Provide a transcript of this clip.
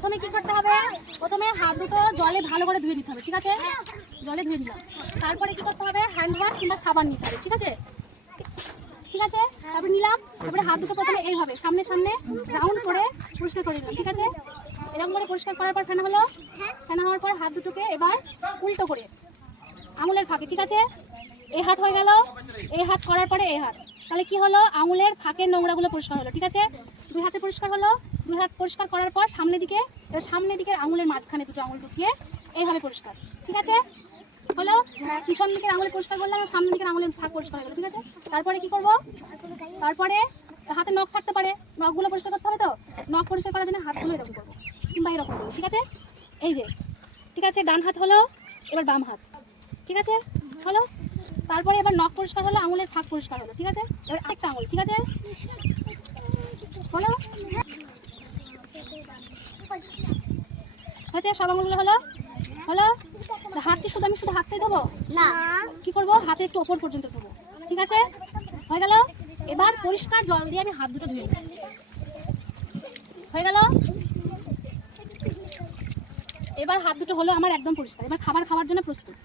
প্রথমে কি করতে হবে? প্রথমে হাত দুটো জলে ভালো করে ধুয়ে নিতে হবে, ঠিক আছে? জলে ধুয়ে নিলাম। তারপরে কি করতে হবে? হ্যান্ড ওয়াশ কিংবা সাবান নিতে হবে, ঠিক আছে? ঠিক আছে? তারপরে নিলাম। তারপরে হাত দুটো প্রথমে এইভাবে, সামনে সামনে রাউন্ড করে পরিষ্কার করে নিলাম, ঠিক আছে? এরকম করে পরিষ্কার করার পর ফেনা হলো। ফেনা হওয়ার পর হাত দুটোকে এবার উল্টো করে আঙুলের ফাঁকে, ঠিক আছে? এই হাত হয়ে গেল। এই হাত করার পরে এই হাত। তাহলে কি হলো? আঙুলের ফাঁকের নোংরাগুলো পরিষ্কার হলো, ঠিক আছে? দুই হাতে পরিষ্কার হলো। দুই হাত পরিষ্কার করার পর সামনের দিকে, এবার সামনের দিকে আঙুলের মাঝখানে দুটো আঙুল ঢুকিয়ে এইভাবে পরিষ্কার, ঠিক আছে? হলো, পিছন দিকের আঙুলে পরিষ্কার করলাম আর সামনের দিকের আঙুলের ফাঁক পরিষ্কার হয়ে ঠিক আছে? তারপরে কি করব? তারপরে হাতে নখ থাকতে পারে, নখগুলো পরিষ্কার করতে হবে তো? নখ পরিষ্কার করার জন্য হাতগুলো এরকম করব, কিংবা এরকম করব, ঠিক আছে? এই যে, ঠিক আছে, ডান হাত হলো, এবার বাম হাত, ঠিক আছে? হলো, তারপরে এবার নখ পরিষ্কার হলো, আঙুলের ফাঁক পরিষ্কার হলো, ঠিক আছে? এবার আরেকটা আঙুল, ঠিক আছে? হলো হয়েছে সব আঙুলগুলো হলো? হলো? হাতটি শুধু আমি শুধু হাতটাই দেবো না। কি করব? হাতে একটু ওপর পর্যন্ত দেবো ঠিক আছে? হয়ে গেল? এবার পরিষ্কার জল দিয়ে আমি হাত দুটো ধুয়ে হয়ে গেল? এবার হাত দুটো হলো আমার একদম পরিষ্কার। এবার খাবার খাওয়ার জন্য প্রস্তুত।